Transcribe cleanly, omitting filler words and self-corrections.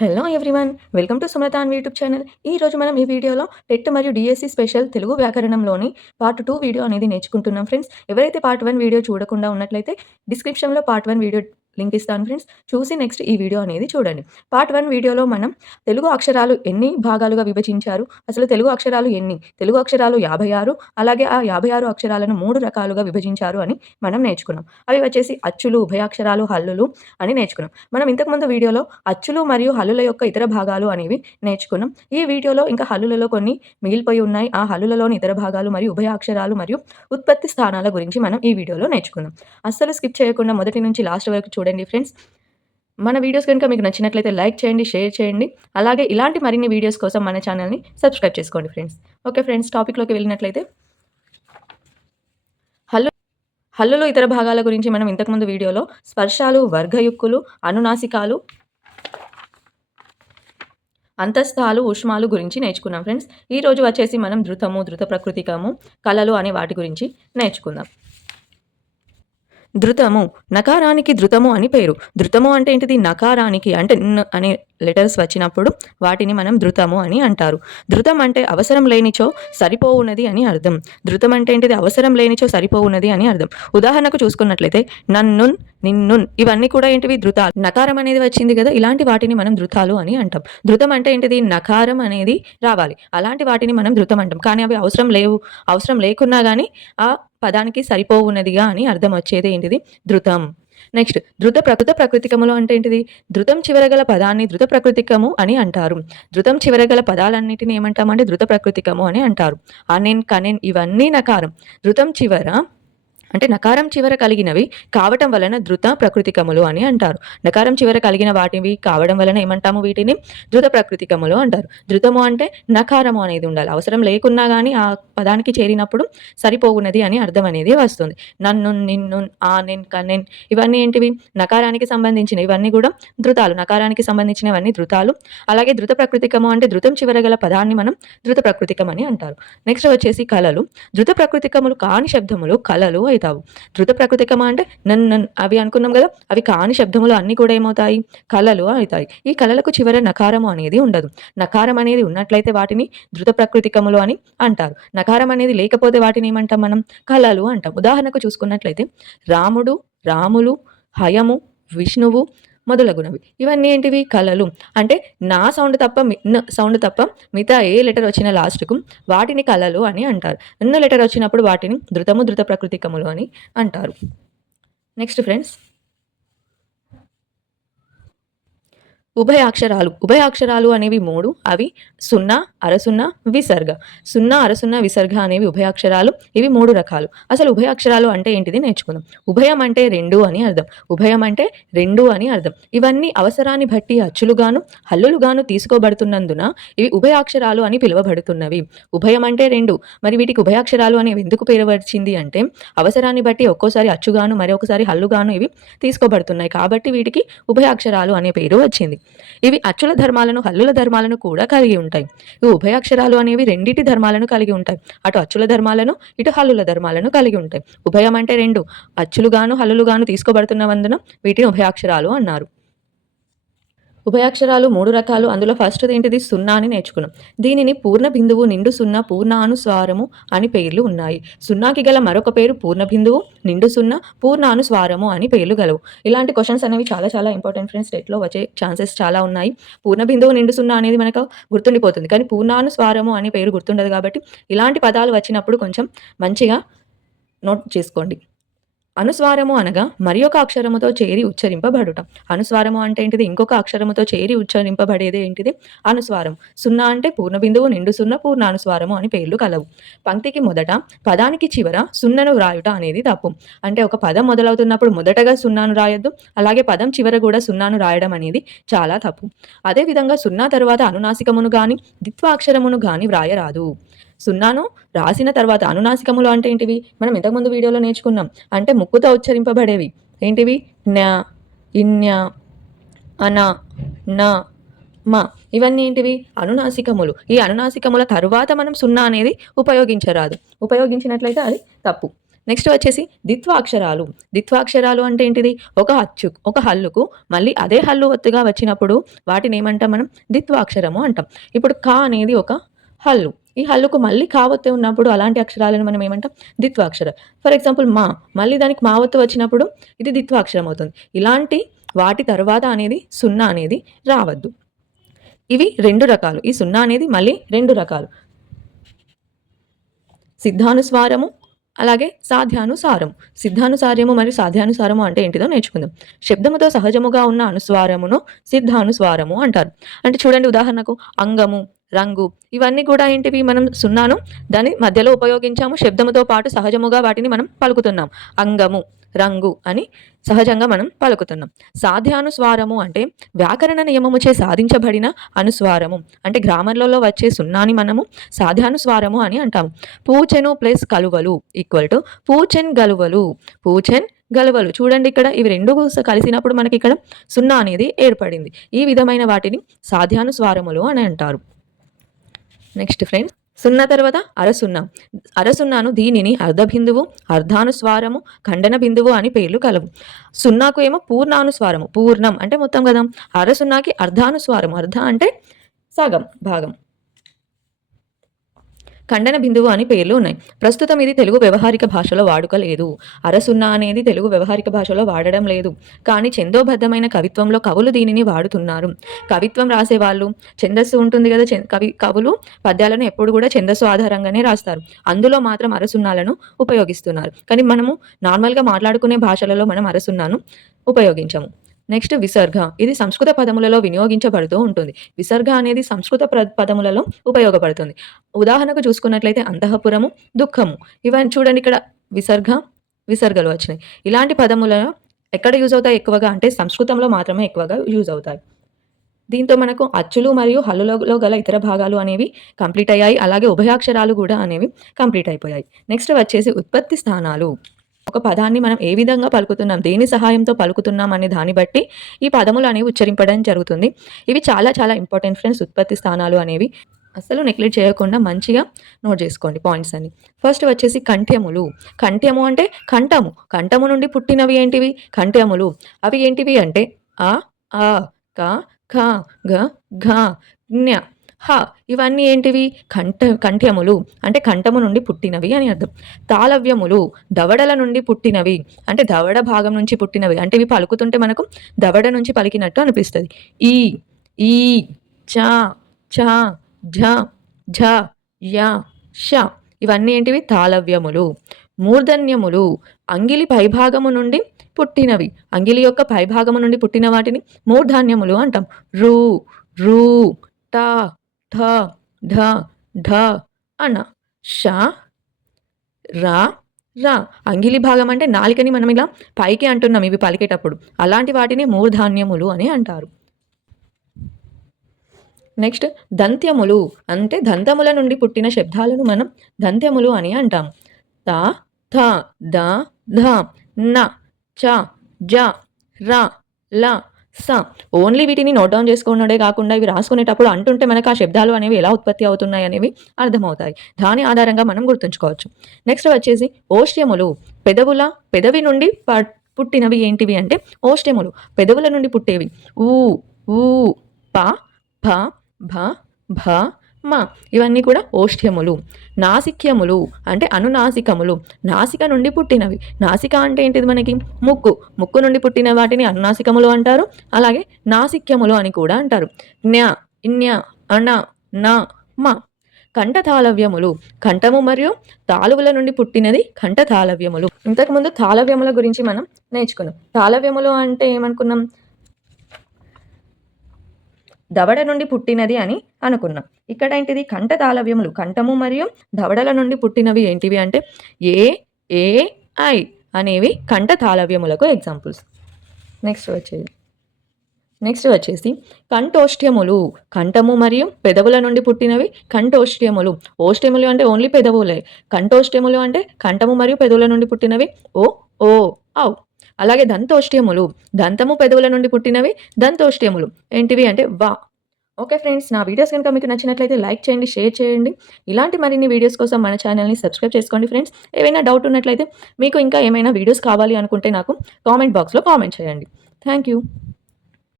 Hello everyone, welcome to సుమలతాన్ YouTube channel. ఈరోజు మనం ఈ వీడియోలో టెట్ మరియు డిఎస్సి స్పెషల్ తెలుగు వ్యాకరణంలోని పార్ట్ 2 వీడియో అనేది నేర్చుకుంటున్నాం ఫ్రెండ్స్. ఎవరైతే పార్ట్ 1 వీడియో చూడకుండా ఉన్నట్లయితే డిస్క్రిప్షన్లో పార్ట్ 1 వీడియో లింక్ ఇస్తాను ఫ్రెండ్స్. చూసి నెక్స్ట్ ఈ వీడియో అనేది చూడండి. పార్ట్ 1 వీడియోలో మనం తెలుగు అక్షరాలు ఎన్ని భాగాలుగా విభజించారు, అసలు తెలుగు అక్షరాలు ఎన్ని, తెలుగు అక్షరాలు 56, అలాగే ఆ 56 అక్షరాలను 3 రకాలుగా విభజించారు అని మనం నేర్చుకున్నాం. అవి వచ్చేసి అచ్చులు, ఉభయాక్షరాలు, హల్లులు అని నేర్చుకున్నాం. మనం ఇంతకుముందు వీడియోలో అచ్చులు మరియు హల్లుల యొక్క ఇతర భాగాలు అనేవి నేర్చుకున్నాం. ఈ వీడియోలో ఇంకా హల్లులలో కొన్ని మిగిలిపోయి ఉన్నాయి. ఆ హల్లులలోని ఇతర భాగాలు మరియు ఉభయాక్షరాలు మరియు ఉత్పత్తి స్థానాల గురించి మనం ఈ వీడియోలో నేర్చుకుందాం. అస్సలు స్కిప్ చేయకుండా మొదటి నుంచి లాస్ట్ వరకు చూడండి ఫ్రెండ్స్. మన వీడియోస్ కనుక మీకు నచ్చినట్లయితే లైక్ చేయండి, షేర్ చేయండి. అలాగే ఇలాంటి మరిన్ని వీడియోస్ కోసం మన ఛానల్ని సబ్స్క్రైబ్ చేసుకోండి ఫ్రెండ్స్. ఓకే ఫ్రెండ్స్, టాపిక్లోకి వెళ్ళినట్లయితే హల్లు హల్లులు ఇతర భాగాల గురించి మనం ఇంతకుముందు వీడియోలో స్పర్శాలు, వర్గయుక్కులు, అనునాసికాలు, అంతస్థాలు, ఉష్మాలు గురించి నేర్చుకున్నాం ఫ్రెండ్స్. ఈ రోజు వచ్చేసి మనం ధృతము, ధృత ప్రకృతికము, కళలు అనే వాటి గురించి నేర్చుకుందాం. ధృతము, నకారానికి ధృతము అని పేరు. ధృతము అంటే ఏంటిది? నకారానికి అంటే న్ అనే లెటర్స్ వచ్చినప్పుడు వాటిని మనం ధృతము అని అంటారు. ధృతం అంటే అవసరం లేనిచో సరిపోవున్నది అని అర్థం. ధృతం అంటే ఏంటిది? అవసరం లేనిచో సరిపోవున్నది అని అర్థం. ఉదాహరణకు చూసుకున్నట్లయితే నన్నున్, నిన్నున్ ఇవన్నీ కూడా ఏంటివి? ధృతాలు. నకారం అనేది వచ్చింది కదా, ఇలాంటి వాటిని మనం ధృతాలు అని అంటాం. ధృతం అంటే ఏంటిది? నకారం అనేది రావాలి, అలాంటి వాటిని మనం ధృతం అంటాం. కానీ అవి అవసరం లేకున్నా కానీ ఆ పదానికి సరిపోవున్నదిగా అని అర్థం వచ్చేది ఏంటిది? ధృతం. నెక్స్ట్ ధృత ప్రకృతికములు అంటే ఏంటిది? ధృతం చివర గల పదాన్ని ధృత ప్రకృతికము అని అంటారు. ధృతం చివర గల పదాలన్నిటిని ఏమంటామంటే ధృత ప్రకృతికము అని అంటారు. అనెన్, కనెన్ ఇవన్నీ నకారం. ధృతం చివర అంటే నకారం చివర కలిగినవి కావటం వలన ధృత ప్రకృతికములు అని అంటారు. నకారం చివర కలిగిన వాటివి కావడం వలన ఏమంటాము? వీటిని ధృత ప్రకృతికములు అంటారు. ధృతము అంటే నకారము అనేది ఉండాలి, అవసరం లేకున్నా కానీ ఆ పదానికి చేరినప్పుడు సరిపోవున్నది అని అర్థం అనేది వస్తుంది. నన్ను, నిన్ను, ఆనెన్, కనెన్ ఇవన్నీ ఏంటివి? నకారానికి సంబంధించినవి. ఇవన్నీ కూడా ధృతాలు, నకారానికి సంబంధించినవన్నీ ధృతాలు. అలాగే ధృత ప్రకృతికము అంటే ధృతం చివర గల పదాన్ని మనం ధృత ప్రకృతికం అని అంటారు. నెక్స్ట్ వచ్చేసి కళలు. ధృత ప్రకృతికములు కాని శబ్దములు కళలు అవుతావు. ధృత ప్రకృతికమ అంటే నన్ అవి అనుకున్నాం కదా, అవి కాని శబ్దములు అన్ని కూడా ఏమవుతాయి? కళలు అవుతాయి. ఈ కళలకు చివర నకారము అనేది ఉండదు. నకారం అనేది ఉన్నట్లయితే వాటిని ధృత ప్రకృతికములు అని అంటారు. నకారం అనేది లేకపోతే వాటిని ఏమంటాం మనం? కళలు అంటాం. ఉదాహరణకు చూసుకున్నట్లయితే రాముడు, రాములు, హయము, విష్ణువు మొదలగునవి ఇవన్నీ ఏంటివి? కళలు. అంటే నా సౌండ్ తప్ప సౌండ్ తప్ప మిగతా ఏ లెటర్ వచ్చిన లాస్ట్కు వాటిని కళలు అని అంటారు. ఎన్నో లెటర్ వచ్చినప్పుడు వాటిని ధృతము, ధృత ప్రకృతికములు అని అంటారు. నెక్స్ట్ ఫ్రెండ్స్, ఉభయాక్షరాలు అనేవి 3. అవి సున్నా, అరసున్నా, విసర్గ. సున్నా, అరసున్నా, విసర్గ అనేవి ఉభయాక్షరాలు. ఇవి 3 రకాలు. అసలు ఉభయాక్షరాలు అంటే ఏంటిది నేర్చుకుందాం. ఉభయం అంటే 2 అని అర్థం. ఉభయం అంటే 2 అని అర్థం. ఇవన్నీ అవసరాన్ని బట్టి అచ్చులుగాను హల్లులుగాను తీసుకోబడుతున్నందున ఇవి ఉభయాక్షరాలు అని పిలువబడుతున్నవి. ఉభయం అంటే 2. మరి వీటికి ఉభయాక్షరాలు అనేవి ఎందుకు పేరు వచ్చింది అంటే అవసరాన్ని బట్టి ఒక్కోసారి అచ్చుగాను మరొకసారి హల్లుగాను ఇవి తీసుకోబడుతున్నాయి కాబట్టి వీటికి ఉభయాక్షరాలు అనే పేరు వచ్చింది. ఇవి అచ్చుల ధర్మాలను హల్లుల ధర్మాలను కూడా కలిగి ఉంటాయి. ఈ ఉభయాక్షరాలు అనేవి రెండిటి ధర్మాలను కలిగి ఉంటాయి. అటు అచ్చుల ధర్మాలను, ఇటు హల్లుల ధర్మాలను కలిగి ఉంటాయి. ఉభయం అంటే 2, అచ్చులుగాను హల్లులుగాను తీసుకోబడుతున్నందున వీటిని ఉభయాక్షరాలు అన్నారు. ఉభయాక్షరాలు 3 రకాలు. అందులో ఫస్ట్ ఏంటిది? సున్నా అని నేర్చుకున్నాం. దీనిని పూర్ణ బిందువు, నిండు సున్నా, పూర్ణానుస్వారము అని పేర్లు ఉన్నాయి. సున్నాకి గల మరొక పేరు పూర్ణ బిందువు, నిండు సున్నా, పూర్ణానుస్వారము అని పేర్లు గలవు. ఇలాంటి క్వశ్చన్స్ అనేవి చాలా చాలా ఇంపార్టెంట్ ఫ్రెండ్స్. స్టేట్లో వచ్చే ఛాన్సెస్ చాలా ఉన్నాయి. పూర్ణ బిందువు, నిండు సున్నా అనేది మనకు గుర్తుండిపోతుంది, కానీ పూర్ణానుస్వారము అనే పేరు గుర్తుండదు. కాబట్టి ఇలాంటి పదాలు వచ్చినప్పుడు కొంచెం మంచిగా నోట్ చేసుకోండి. అనుస్వారము అనగా మరి ఒక అక్షరముతో చేరి ఉచ్చరింపబడుట. అనుస్వారము అంటే ఏంటిది? ఇంకొక అక్షరముతో చేరి ఉచ్చరింపబడేది ఏంటిది? అనుస్వారం. సున్నా అంటే పూర్ణ బిందువు, నిండు సున్నా, పూర్ణానుస్వారము అని పేర్లు కలవు. పంక్తికి మొదట పదానికి చివర సున్నను వ్రాయుట అనేది తప్పు. అంటే ఒక పదం మొదలవుతున్నప్పుడు మొదటగా సున్నాను రాయొద్దు, అలాగే పదం చివర కూడా సున్నాను రాయడం అనేది చాలా తప్పు. అదేవిధంగా సున్నా తర్వాత అనునాసికమును గాని ద్విత్వాక్షరమును గాని వ్రాయరాదు. సున్నాను రాసిన తర్వాత అనునాసికములు అంటే ఏంటివి? మనం ఇంతకుముందు వీడియోలో నేర్చుకున్నాం. అంటే ముక్కుతో ఉచ్చరింపబడేవి ఏంటివి? న్య, ఇన్య, అన, న, మ ఇవన్నీ ఏంటివి? అనునాసికములు. ఈ అనునాసికముల తరువాత మనం సున్నా అనేది ఉపయోగించరాదు. ఉపయోగించినట్లయితే అది తప్పు. నెక్స్ట్ వచ్చేసి ద్విత్వాక్షరాలు. ద్విత్వాక్షరాలు అంటే ఏంటిది? ఒక హల్లుకు మళ్ళీ అదే హల్లు ఒత్తుగా వచ్చినప్పుడు వాటిని ఏమంటాం మనం? ద్విత్వాక్షరము అంటాం. ఇప్పుడు క అనేది ఒక హల్లు. ఈ హల్లుకు మళ్ళీ కావత్తు ఉన్నప్పుడు అలాంటి అక్షరాలను మనం ఏమంటాం? ద్విత్వాక్షరం. ఫర్ ఎగ్జాంపుల్ మా, మళ్ళీ దానికి మా ఒత్తు వచ్చినప్పుడు ఇది ద్విత్వాక్షరం అవుతుంది. ఇలాంటి వాటి తర్వాత అనేది సున్నా అనేది రావద్దు. ఇవి 2 రకాలు. ఈ సున్నా అనేది మళ్ళీ 2 రకాలు. సిద్ధానుస్వారము అలాగే సాధ్యానుసారము. సిద్ధానుసార్యము మరియు సాధ్యానుసారము అంటే ఏంటిదో నేర్చుకుందాం. శబ్దముతో సహజముగా ఉన్న అనుస్వారమును సిద్ధానుస్వారము అంటారు. అంటే చూడండి, ఉదాహరణకు అంగము, రంగు ఇవన్నీ కూడా ఏంటివి? మనం సున్నాను దాని మధ్యలో ఉపయోగించాము. శబ్దముతో పాటు సహజముగా వాటిని మనం పలుకుతున్నాం. అంగము, రంగు అని సహజంగా మనం పలుకుతున్నాం. సాధ్యానుస్వారము అంటే వ్యాకరణ నియమముచే సాధించబడిన అనుస్వారము. అంటే గ్రామర్లలో వచ్చే సున్నాని మనము సాధ్యానుస్వారము అని అంటాము. పూచెను ప్లస్ కలువలు ఈక్వల్ టు పూచెన్ గలువలు. పూచెన్ గలువలు. చూడండి, ఇక్కడ ఇవి 2 కలిసినప్పుడు మనకి ఇక్కడ సున్నా అనేది ఏర్పడింది. ఈ విధమైన వాటిని సాధ్యానుస్వారములు అని అంటారు. నెక్స్ట్ ఫ్రెండ్స్, సున్నా తర్వాత అరసున్నా. అరసున్నాను దీనిని అర్ధబిందువు, అర్ధానుస్వారము, ఖండన బిందువు అని పేర్లు కలవు. సున్నాకు ఏమో పూర్ణానుస్వారము, పూర్ణం అంటే మొత్తం కదా. అరసున్నాకి అర్ధానుస్వారము, అర్ధ అంటే సగం భాగం, ఖండన బిందువు అని పేర్లు ఉన్నాయి. ప్రస్తుతం ఇది తెలుగు వ్యవహారిక భాషలో వాడుక లేదు. అరసున్నా అనేది తెలుగు వ్యవహారిక భాషలో వాడడం లేదు. కానీ ఛందోబద్ధమైన కవిత్వంలో కవులు దీనిని వాడుతున్నారు. కవిత్వం రాసేవాళ్ళు ఛందస్సు ఉంటుంది కదా, కవులు పద్యాలను ఎప్పుడు కూడా ఛందస్సు ఆధారంగానే రాస్తారు. అందులో మాత్రం అరసున్నాలను ఉపయోగిస్తున్నారు. కానీ మనము నార్మల్గా మాట్లాడుకునే భాషలలో మనం అరసున్నాను ఉపయోగించము. నెక్స్ట్ విసర్గ. ఇది సంస్కృత పదములలో వినియోగించబడుతూ ఉంటుంది. విసర్గ అనేది సంస్కృత పదములలో ఉపయోగపడుతుంది. ఉదాహరణకు చూసుకున్నట్లయితే అంతఃపురము, దుఃఖము ఇవన్నీ చూడండి, ఇక్కడ విసర్గలు వచ్చినాయి. ఇలాంటి పదములలో ఎక్కడ యూజ్ అవుతాయి ఎక్కువగా అంటే సంస్కృతంలో మాత్రమే ఎక్కువగా యూజ్ అవుతాయి. దీంతో మనకు అచ్చులు మరియు హల్లులలో గల ఇతర భాగాలు అనేవి కంప్లీట్ అయ్యాయి. అలాగే ఉభయాక్షరాలు కూడా అనేవి కంప్లీట్ అయిపోయాయి. నెక్స్ట్ వచ్చేసి ఉత్పత్తి స్థానాలు. ఒక పదాన్ని మనం ఏ విధంగా పలుకుతున్నాం, దేని సహాయంతో పలుకుతున్నాం అనే దాన్ని బట్టి ఈ పదములు అనేవి ఉచ్చరింపడం జరుగుతుంది. ఇవి చాలా చాలా ఇంపార్టెంట్ ఫ్రెండ్స్. ఉత్పత్తి స్థానాలు అనేవి అసలు నెగ్లెక్ట్ చేయకుండా మంచిగా నోట్ చేసుకోండి పాయింట్స్ అని. ఫస్ట్ వచ్చేసి కంఠ్యములు. కంఠ్యము అంటే కంఠము. కంఠము నుండి పుట్టినవి ఏంటివి? కంఠ్యములు. అవి ఏంటివి అంటే ఆ, ఆ, క, ఖ, గ, ఘ, జ్ఞ, హ. ఇవన్నీ ఏంటివి? కంఠ్యములు అంటే కంఠము నుండి పుట్టినవి అని అర్థం. తాళవ్యములు దవడల నుండి పుట్టినవి అంటే దవడ భాగం నుంచి పుట్టినవి. అంటే ఇవి పలుకుతుంటే మనకు దవడ నుంచి పలికినట్టు అనిపిస్తుంది. ఈ, ఈ, చ, ఛ, ఝ, ఝ, య, ష. ఇవన్నీ ఏంటివి? తాళవ్యములు. మూర్ధన్యములు అంగిలి పైభాగము నుండి పుట్టినవి. అంగిలి యొక్క పైభాగము నుండి పుట్టిన వాటిని మూర్ధాన్యములు అంటాం. రు, రు, ట, ఠ, ఢ, ఢ, అన, ష, రా, రా. అంగిలి భాగం అంటే నాలికని మనం ఇలా పైకి అంటున్నాం ఇవి పలికేటప్పుడు. అలాంటి వాటిని మూర్ధాన్యములు అని అంటారు. నెక్స్ట్ దంత్యములు అంటే దంతముల నుండి పుట్టిన శబ్దాలను మనం దంత్యములు అని అంటాము. త, థ, ద, ధ, న, చ, జ, ర, ల, స. ఓన్లీ వీటిని నోట్ డౌన్ చేసుకున్నదే కాకుండా ఇవి రాసుకునేటప్పుడు అంటుంటే మనకు ఆ శబ్దాలు అనేవి ఎలా ఉత్పత్తి అవుతున్నాయి అనేవి అర్థమవుతాయి. దాని ఆధారంగా మనం గుర్తుంచుకోవచ్చు. నెక్స్ట్ వచ్చేసి ఓష్ట్యములు. పెదవి నుండి పుట్టినవి ఏంటివి అంటే ఓష్ట్యములు. పెదవుల నుండి పుట్టేవి. ఊ, ఊ, ప, భ, భ, భ, మ. ఇవన్నీ కూడా ఓష్ట్యములు. నాసిక్యములు అంటే అనునాసికములు. నాసిక నుండి పుట్టినవి. నాసిక అంటే ఏంటిది? మనకి ముక్కు. ముక్కు నుండి పుట్టిన వాటిని అనునాసికములు అంటారు. అలాగే నాసిక్యములు అని కూడా అంటారు. జ్ఞ, ఇన్య, అణ, న, మ. కంఠతాళవ్యములు కంఠము మరియు తాళువుల నుండి పుట్టినది కంఠతాళవ్యములు. ఇంతకుముందు తాళవ్యముల గురించి మనం నేర్చుకున్నాం. తాళవ్యములు అంటే ఏమనుకున్నాం? దవడ నుండి పుట్టినది అని అనుకున్నాం. ఇక్కడ ఏంటిది? కంఠతాళవ్యములు. కంఠము మరియు దవడల నుండి పుట్టినవి ఏంటివి అంటే ఏ, ఏ, ఐ అనేవి కంఠతాళవ్యములకు ఎగ్జాంపుల్స్. నెక్స్ట్ వచ్చేసి కంఠోష్ట్యములు. కంఠము మరియు పెదవుల నుండి పుట్టినవి కంఠోష్ట్యములు. ఓష్ట్యములు అంటే ఓన్లీ పెదవులే. కంఠోష్ట్యములు అంటే కంఠము మరియు పెదవుల నుండి పుట్టినవి ఓ, ఓ, ఔ. అలాగే దంతోష్ట్యములు. దంతము పెదవుల నుండి పుట్టినవి దంతోష్ట్యములు. ఏంటివి అంటే వా. ఓకే ఫ్రెండ్స్, నా వీడియోస్ కనుక మీకు నచ్చినట్లయితే లైక్ చేయండి, షేర్ చేయండి. ఇలాంటి మరిన్ని వీడియోస్ కోసం మన ఛానల్ని సబ్స్క్రైబ్ చేసుకోండి ఫ్రెండ్స్. ఏవైనా డౌట్ ఉన్నట్లయితే, మీకు ఇంకా ఏమైనా వీడియోస్ కావాలి అనుకుంటే నాకు కామెంట్ బాక్స్లో కామెంట్ చేయండి. Thank you.